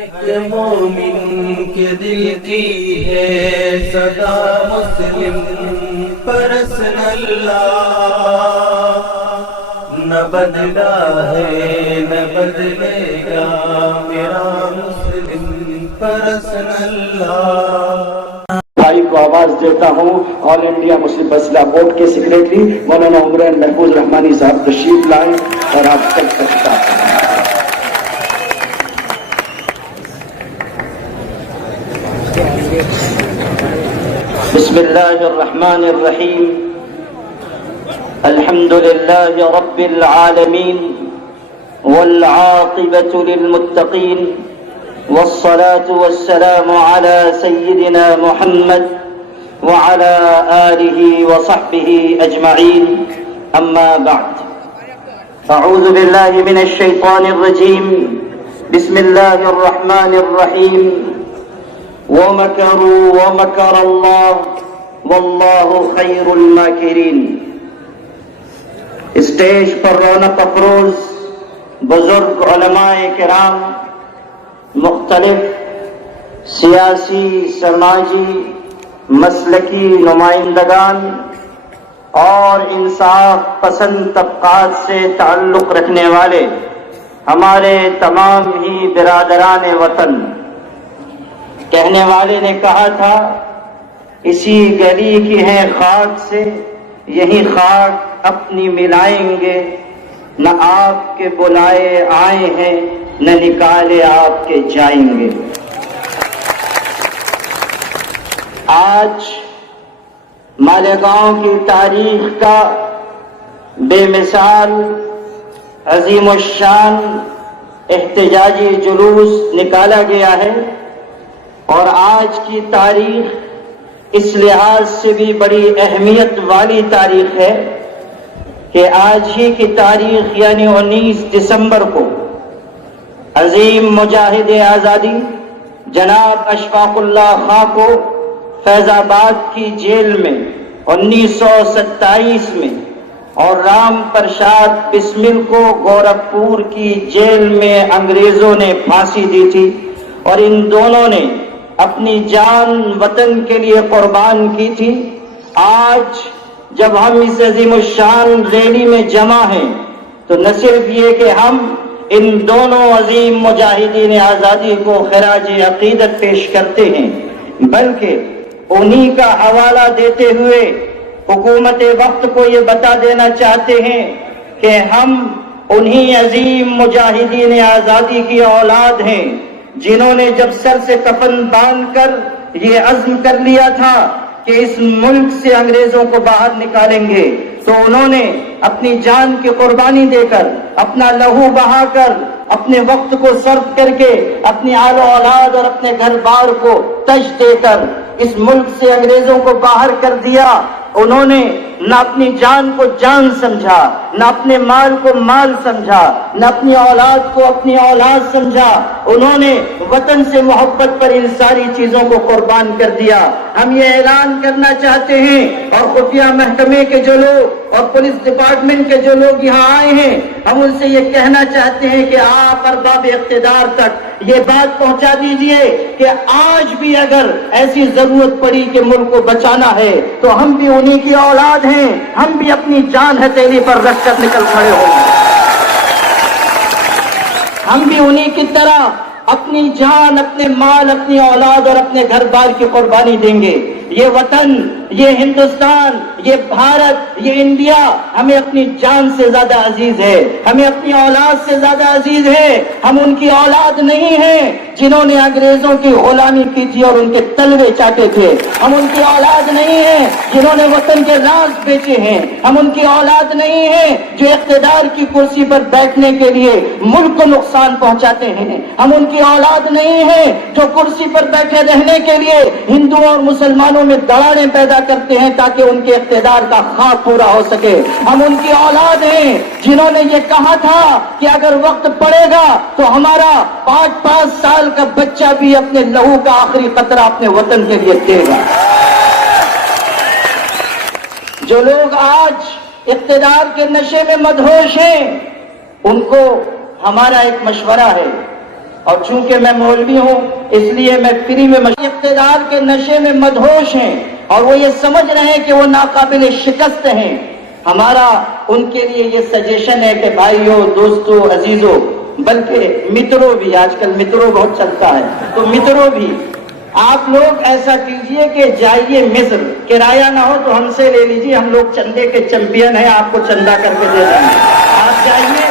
مومن کے دل کی ہے صدا مسلم پرسن اللہ، نہ بدلا ہے نہ بدلے گا میرا مسلم پرسن اللہ۔ بھائی کو آواز دیتا ہوں آل انڈیا مسلم فیصلہ بورڈ کے سیکریٹری مولانا عمران محفوظ رحمانی صاحب تشریف لائیں اور آپ تک خطاب کریں۔ بسم اللہ الرحمن الرحیم، الحمد للہ رب العالمین والعاقبۃ للمتقین والصلاة والسلام على سيدنا محمد وعلى آله وصحبه أجمعين، أما بعد، أعوذ بالله من الشيطان الرجيم، بسم الله الرحمن الرحيم، ومكروا ومكر الله والله خير الماكرين۔ اسٹیج پر رونق افروز بزرگ علماء کرام، مختلف سیاسی سماجی مسلکی نمائندگان اور انصاف پسند طبقات سے تعلق رکھنے والے ہمارے تمام ہی برادران وطن، کہنے والے نے کہا تھا اسی گلی کی ہے خاک سے، یہی خاک اپنی ملائیں گے، نہ آپ کے بلائے آئے ہیں نہ نکالے آپ کے جائیں گے۔ آج مالیگاؤں کی تاریخ کا بے مثال عظیم الشان احتجاجی جلوس نکالا گیا ہے، اور آج کی تاریخ اس لحاظ سے بھی بڑی اہمیت والی تاریخ ہے کہ آج ہی کی تاریخ یعنی 19 دسمبر کو عظیم مجاہد آزادی جناب اشفاق اللہ خاں کو فیض آباد کی جیل میں 1927 میں اور رام پرساد بسمل کو گورکھپور کی جیل میں انگریزوں نے پھانسی دی تھی، اور ان دونوں نے اپنی جان وطن کے لیے قربان کی تھی۔ آج جب ہم اس عظیم الشان ریلی میں جمع ہیں تو نہ صرف یہ کہ ہم ان دونوں عظیم مجاہدین آزادی کو خراج عقیدت پیش کرتے ہیں، بلکہ انہی کا حوالہ دیتے ہوئے حکومت وقت کو یہ بتا دینا چاہتے ہیں کہ ہم انہی عظیم مجاہدین آزادی کی اولاد ہیں جنہوں نے جب سر سے کفن باندھ کر یہ عزم کر لیا تھا کہ اس ملک سے انگریزوں کو باہر نکالیں گے، تو انہوں نے اپنی جان کی قربانی دے کر، اپنا لہو بہا کر، اپنے وقت کو صرف کر کے، اپنی آل و اولاد اور اپنے گھر بار کو تج دے کر اس ملک سے انگریزوں کو باہر کر دیا۔ انہوں نے نہ اپنی جان کو جان سمجھا، نہ اپنے مال کو مال سمجھا، نہ اپنی اولاد کو اپنی اولاد سمجھا، انہوں نے وطن سے محبت پر ان ساری چیزوں کو قربان کر دیا۔ ہم یہ اعلان کرنا چاہتے ہیں، اور خفیہ محکمے کے جو لوگ اور پولیس ڈپارٹمنٹ کے جو لوگ یہاں آئے ہیں، ہم ان سے یہ کہنا چاہتے ہیں کہ آپ ارباب اقتدار تک یہ بات پہنچا دیجئے کہ آج بھی اگر ایسی ضرورت پڑی کہ ملک کو بچانا ہے تو ہم بھی انہی کی اولاد ہیں، ہم بھی اپنی جان ہتھیلی پر رکھ کر نکل کھڑے ہوں گے، ہم بھی انہی کی طرح اپنی جان، اپنے مال، اپنی اولاد اور اپنے گھر بار کی قربانی دیں گے۔ یہ وطن، یہ ہندوستان، یہ بھارت، یہ انڈیا ہمیں اپنی جان سے زیادہ عزیز ہے، ہمیں اپنی اولاد سے زیادہ عزیز ہے۔ ہم ان کی اولاد نہیں ہیں جنہوں نے انگریزوں کی غلامی کی تھی اور ان کے تلوے چاٹے تھے، ہم ان کی اولاد نہیں ہیں جنہوں نے وطن کے راز بیچے ہیں، ہم ان کی اولاد نہیں ہیں جو اقتدار کی کرسی پر بیٹھنے کے لیے ملک کو نقصان پہنچاتے ہیں، ہم ان کی اولاد نہیں ہیں جو کرسی پر بیٹھے رہنے کے لیے ہندوؤں اور مسلمانوں میں دراڑیں پیدا کرتے ہیں تاکہ ان کے اقتدار کا خواب پورا ہو سکے۔ ہم ان کی اولاد ہیں جنہوں نے یہ کہا تھا کہ اگر وقت پڑے گا تو ہمارا 5 سال کا بچہ بھی اپنے لہو کا آخری قطرہ اپنے وطن کے لیے دے گا۔ جو لوگ آج اقتدار کے نشے میں مدہوش ہیں، ان کو ہمارا ایک مشورہ ہے اور چونکہ میں مولوی ہوں اس لیے میں فری میں اقتدار کے نشے میں مدہوش ہیں اور وہ یہ سمجھ رہے ہیں کہ وہ ناقابل شکست ہیں. ہمارا ان کے لیے یہ سجیشن ہے کہ بھائیو، دوستو، عزیزو، بلکہ متروں بھی، آج کل متروں بہت چلتا ہے، تو متروں بھی آپ لوگ ایسا کیجئے کہ جائیے مصر، کرایہ نہ ہو تو ہم سے لے لیجئے، ہم لوگ چندے کے چیمپئن ہیں، آپ کو چندہ کر کے دے دیں گے. آپ جائیے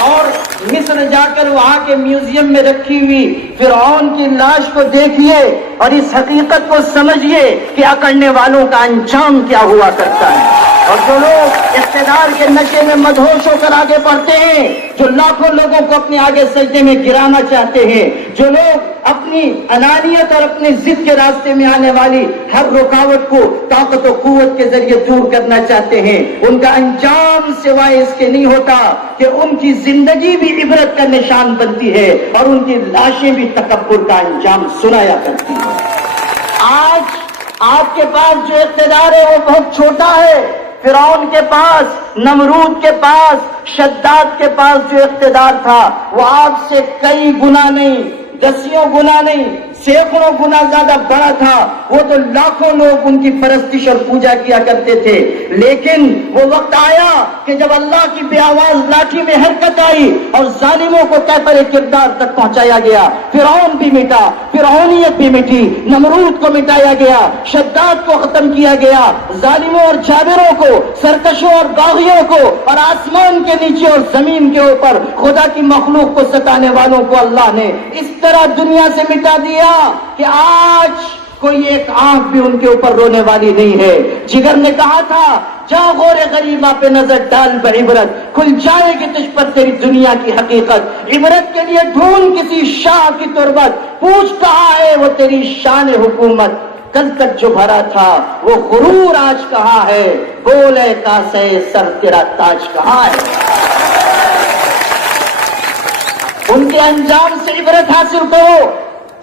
اور مصر جا کر وہاں کے میوزیم میں رکھی ہوئی فرعون کی لاش کو دیکھیے اور اس حقیقت کو سمجھیے کہ اکڑنے والوں کا انجام کیا ہوا کرتا ہے. اور جو لوگ اقتدار کے نشے میں مدہوش ہو کر آگے بڑھتے ہیں، جو لاکھوں لوگوں کو اپنے آگے سجدے میں گرانا چاہتے ہیں، جو لوگ اپنی انانیت اور اپنی ضد کے راستے میں آنے والی ہر رکاوٹ کو طاقت و قوت کے ذریعے دور کرنا چاہتے ہیں، ان کا انجام سوائے اس کے نہیں ہوتا کہ ان کی زندگی بھی عبرت کا نشان بنتی ہے اور ان کی لاشیں بھی تکبر کا انجام سنایا کرتی ہیں. آج آپ کے پاس جو اقتدار ہے وہ بہت چھوٹا ہے. فرعون کے پاس، نمرود کے پاس، شداد کے پاس جو اقتدار تھا وہ آپ سے کئی گنا نہیں، دسیوں گنا نہیں، سینکڑوں گنا زیادہ بڑا تھا. وہ تو لاکھوں لوگ ان کی پرستش اور پوجا کیا کرتے تھے. لیکن وہ وقت آیا کہ جب اللہ کی بے آواز لاٹھی میں حرکت آئی اور ظالموں کو کیفر کردار تک پہنچایا گیا. فرعون بھی مٹا، فرعونیت بھی مٹی، نمرود کو مٹایا گیا، شداد کو ختم کیا گیا، ظالموں اور جابروں کو، سرکشوں اور باغیوں کو، اور آسمان کے نیچے اور زمین کے اوپر خدا کی مخلوق کو ستانے والوں کو اللہ نے اس طرح دنیا سے مٹا دیا کہ آج کوئی ایک آنکھ بھی ان کے اوپر رونے والی نہیں ہے. جگر نے کہا تھا جا غور غریبہ پہ نظر ڈال بعبرت، کھل جائے گی تجھ پر تیری دنیا کی حقیقت. عبرت کے لیے ڈھونڈ کسی شاہ کی تربت، پوچھ کہاں ہے وہ تیری شان حکومت. کل تک جو بھرا تھا وہ غرور آج کہاں ہے، بولے کاسے سر تیرا تاج کہاں ہے. ان کے انجام سے عبرت حاصل کرو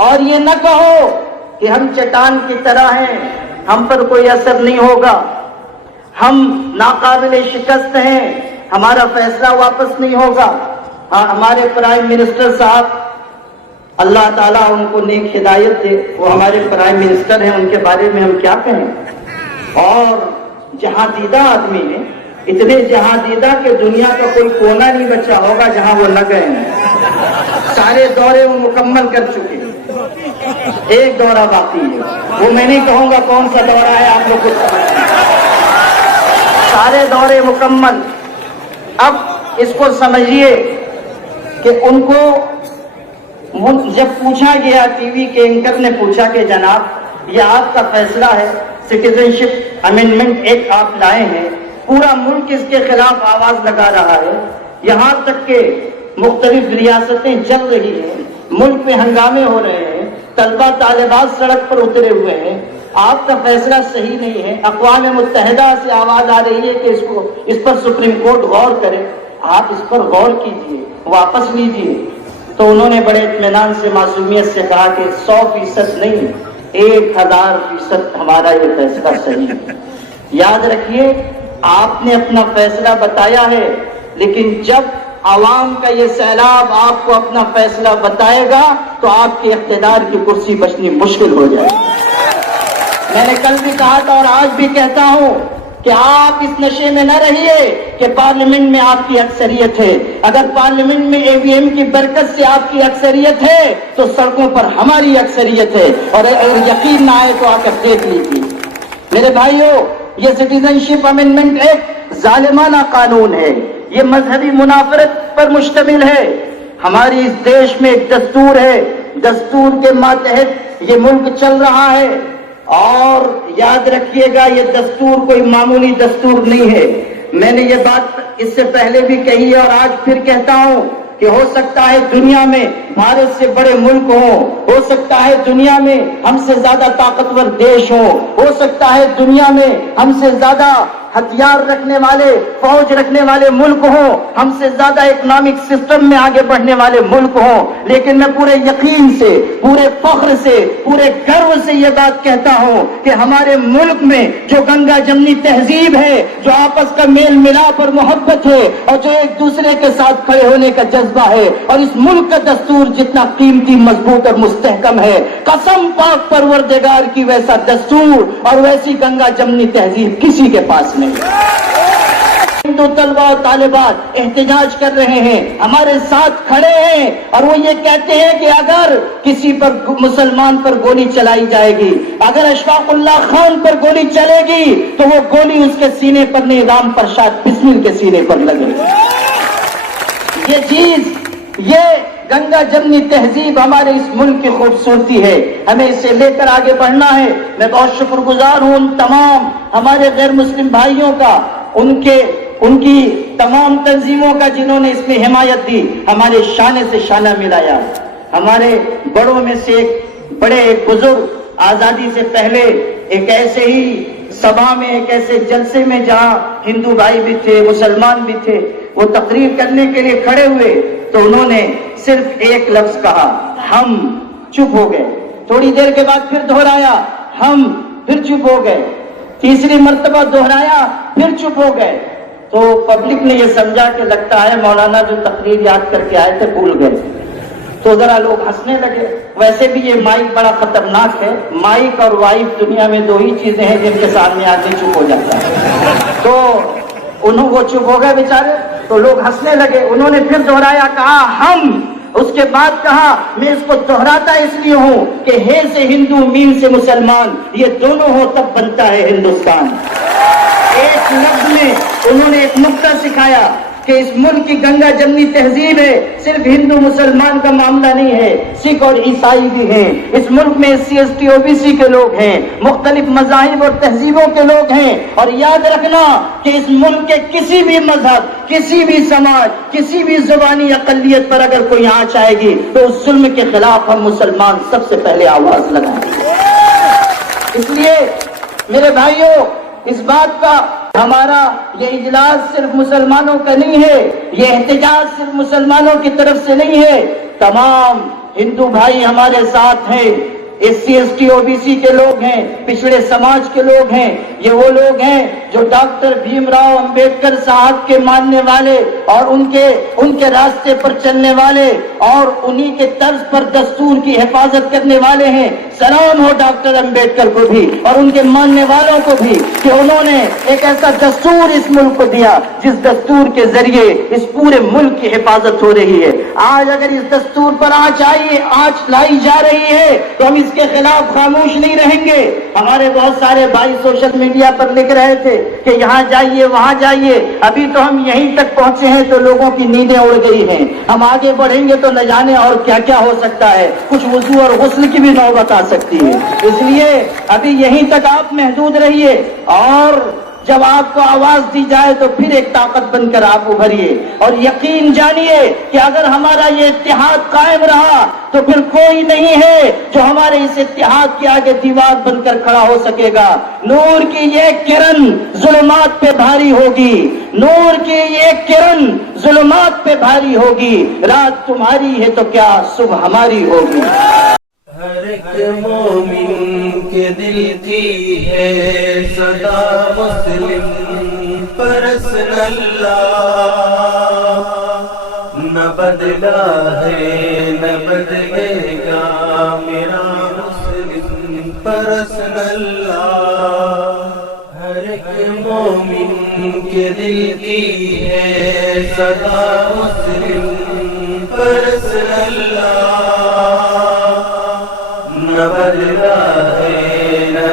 اور یہ نہ کہو کہ ہم چٹان کی طرح ہیں، ہم پر کوئی اثر نہیں ہوگا، ہم ناقابل شکست ہیں، ہمارا فیصلہ واپس نہیں ہوگا. ہاں، ہمارے پرائم منسٹر صاحب، اللہ تعالیٰ ان کو نیک ہدایت دے، وہ ہمارے پرائم منسٹر ہیں، ان کے بارے میں ہم کیا کہیں. اور جہاں دیدہ آدمی ہیں، اتنے جہاں دیدہ کہ دنیا کا کوئی کونا نہیں بچا ہوگا جہاں وہ نہ گئے ہیں. سارے دورے وہ مکمل کر چکے، ایک دورہ باقی ہے، وہ میں نہیں کہوں گا کون سا دورہ ہے، آپ لوگ خود سمجھتے ہیں. سارے دورے مکمل. اب اس کو سمجھیے کہ ان کو جب پوچھا گیا، ٹی وی کے اینکر نے پوچھا کہ جناب یہ آپ کا فیصلہ ہے، سٹیزن شپ امینڈمنٹ ایکٹ آپ لائے ہیں، پورا ملک اس کے خلاف آواز لگا رہا ہے، یہاں تک کہ مختلف ریاستیں جل رہی ہیں، ملک میں ہنگامے ہو رہے ہیں، طلبہ طالبات سڑک پر اترے ہوئے ہیں، آپ کا فیصلہ صحیح نہیں ہے، اقوام متحدہ سے آواز آ رہی ہے کہ اس پر سپریم کورٹ غور کرے، آپ اس پر غور کیجئے، واپس لیجئے. تو انہوں نے بڑے اطمینان سے، معصومیت سے کہا کہ 100% نہیں، 1000% ہمارا یہ فیصلہ صحیح ہے. یاد رکھیے آپ نے اپنا فیصلہ بتایا ہے، لیکن جب عوام کا یہ سیلاب آپ کو اپنا فیصلہ بتائے گا تو آپ کے اقتدار کی کرسی بچنی مشکل ہو جائے گی. میں نے کل بھی کہا تھا اور آج بھی کہتا ہوں کہ آپ اس نشے میں نہ رہیے کہ پارلیمنٹ میں آپ کی اکثریت ہے. اگر پارلیمنٹ میں AVM کی برکت سے آپ کی اکثریت ہے تو سڑکوں پر ہماری اکثریت ہے، اور اگر یقین نہ آئے تو آ کر دیکھ لیجیے. میرے بھائیوں، یہ سٹیزن شپ امینڈمنٹ ایک ظالمانہ قانون ہے، یہ مذہبی منافرت پر مشتمل ہے. ہماری اس دیش میں ایک دستور ہے، دستور کے ماتحت یہ ملک چل رہا ہے. اور یاد رکھیے گا یہ دستور کوئی معمولی دستور نہیں ہے. میں نے یہ بات اس سے پہلے بھی کہی ہے اور آج پھر کہتا ہوں کہ ہو سکتا ہے دنیا میں بھارت سے بڑے ملک ہوں، ہو سکتا ہے دنیا میں ہم سے زیادہ طاقتور دیش ہوں، ہو سکتا ہے دنیا میں ہم سے زیادہ ہتھیار رکھنے والے، فوج رکھنے والے ملک ہوں، ہم سے زیادہ اکنامک سسٹم میں آگے بڑھنے والے ملک ہوں، لیکن میں پورے یقین سے، پورے فخر سے، پورے گرو سے یہ بات کہتا ہوں کہ ہمارے ملک میں جو گنگا جمنی تہذیب ہے، جو آپس کا میل ملاپ اور محبت ہے، اور جو ایک دوسرے کے ساتھ کھڑے ہونے کا جذبہ ہے، اور اس ملک کا دستور دستور جتنا قیمتی، مضبوط اور مستحکم ہے، قسم پاک پروردگار کی ویسا دستور اور ویسی گنگا جمنی تہذیب کسی کے پاس نہیں۔ ہندو طلبہ اور طالبات احتجاج کر رہے ہیں، ہمارے ساتھ کھڑے ہیں، اور وہ یہ کہتے ہیں کہ اگر کسی پر مسلمان پر گولی چلائی جائے گی، اگر اشفاق اللہ خان پر گولی چلے گی تو وہ گولی اس کے سینے پر نہیں، رام پرساد بسمل کے سینے پر لگے۔ یہ چیز، یہ گنگا جمنی تہذیب ہمارے اس ملک کی خوبصورتی ہے، ہمیں اسے لے کر آگے بڑھنا ہے۔ میں بہت شکر گزار ہوں ان تمام ہمارے غیر مسلم بھائیوں کا، ان کی تمام تنظیموں کا جنہوں نے اس میں حمایت دی، ہمارے شانے سے شانہ ملایا۔ ہمارے بڑوں میں سے ایک بزرگ آزادی سے پہلے ایک ایسے ہی سبھا میں، ایک ایسے جلسے میں جہاں ہندو بھائی بھی تھے، مسلمان بھی تھے، وہ تقریر کرنے کے لیے کھڑے ہوئے تو انہوں نے صرف ایک لفظ کہا، ہم۔ چپ ہو گئے، تھوڑی دیر کے بعد پھر دہرایا، ہم، پھر چپ ہو گئے، تیسری مرتبہ دہرایا، پھر چپ ہو گئے۔ تو پبلک نے یہ سمجھا کہ لگتا ہے مولانا جو تقریر یاد کر کے آئے تھے بھول گئے، تو ذرا لوگ ہنسنے لگے۔ ویسے بھی یہ مائک بڑا خطرناک ہے، مائک اور وائف دنیا میں دو ہی چیزیں ہیں جن کے سامنے آدمی چپ ہو جاتا ہے۔ تو وہ چپ ہو گئے بیچارے، تو لوگ ہنسنے لگے۔ انہوں نے پھر دہرایا، کہا ہم، اس کے بعد کہا میں اس کو دہراتا اس لیے ہوں کہ ہے سے ہندو، مین سے مسلمان، یہ دونوں ہو تب بنتا ہے ہندوستان۔ ایک لفظ میں انہوں نے ایک نقطہ سکھایا کہ اس ملک کی گنگا جمنی تہذیب ہے، صرف ہندو مسلمان کا معاملہ نہیں ہے، سکھ اور عیسائی بھی ہیں اس ملک میں، SC ST OBC کے لوگ ہیں، مختلف مذاہب اور تہذیبوں کے لوگ ہیں۔ اور یاد رکھنا کہ اس ملک کے کسی بھی مذہب، کسی بھی سماج، کسی بھی زبانی اقلیت پر اگر کوئی آنچ آئے گی تو اس ظلم کے خلاف ہم مسلمان سب سے پہلے آواز لگائیں گے۔ اس لیے میرے بھائیوں، اس بات کا ہمارا یہ اجلاس صرف مسلمانوں کا نہیں ہے، یہ احتجاج صرف مسلمانوں کی طرف سے نہیں ہے، تمام ہندو بھائی ہمارے ساتھ ہیں، SC ST OBC کے لوگ ہیں، پچھڑے سماج کے لوگ ہیں، یہ وہ لوگ ہیں جو ڈاکٹر بھیم راؤ امبیڈکر صاحب کے ماننے والے اور ان کے راستے پر چلنے والے اور انہی کے طرز پر دستور کی حفاظت کرنے والے ہیں۔ سلام ہو ڈاکٹر امبیڈکر کو بھی اور ان کے ماننے والوں کو بھی کہ انہوں نے ایک ایسا دستور اس ملک کو دیا جس دستور کے ذریعے اس پورے ملک کی حفاظت ہو رہی ہے۔ آج اگر اس دستور پر آنچ لائی جا رہی ہے تو ہم اس کے خلاف خاموش نہیں رہیں گے۔ ہمارے بہت سارے بھائی سوشل میڈیا پر لکھ رہے تھے کہ یہاں جائیے، وہاں جائیے، ابھی تو ہم یہیں تک پہنچے ہیں تو لوگوں کی نیندیں اڑ گئی ہیں، ہم آگے بڑھیں گے تو نہ جانے اور کیا کیا ہو سکتا ہے، کچھ وضو اور غسل کی بھی نوبت آ سکتی ہے۔ اس لیے ابھی یہیں تک آپ محدود رہیے، اور جب آپ کو آواز دی جائے تو پھر ایک طاقت بن کر آپ ابھریے، اور یقین جانیے کہ اگر ہمارا یہ اتحاد قائم رہا تو پھر کوئی نہیں ہے جو ہمارے اس اتحاد کے آگے دیوار بن کر کھڑا ہو سکے گا۔ نور کی یہ کرن ظلمات پہ بھاری ہوگی، نور کی یہ کرن ظلمات پہ بھاری ہوگی، رات تمہاری ہے تو کیا صبح ہماری ہوگی۔ ہر ایک مومن کے دل کی ہے صدا، مسلم پرسن اللہ، نہ بدلا ہے نہ بدلے گا میرا مسلم پرسن اللہ۔ ہر ایک مومن کے دل کی ہے صدا، مسلم پرسن اللہ، نہ بدلا ہے نہ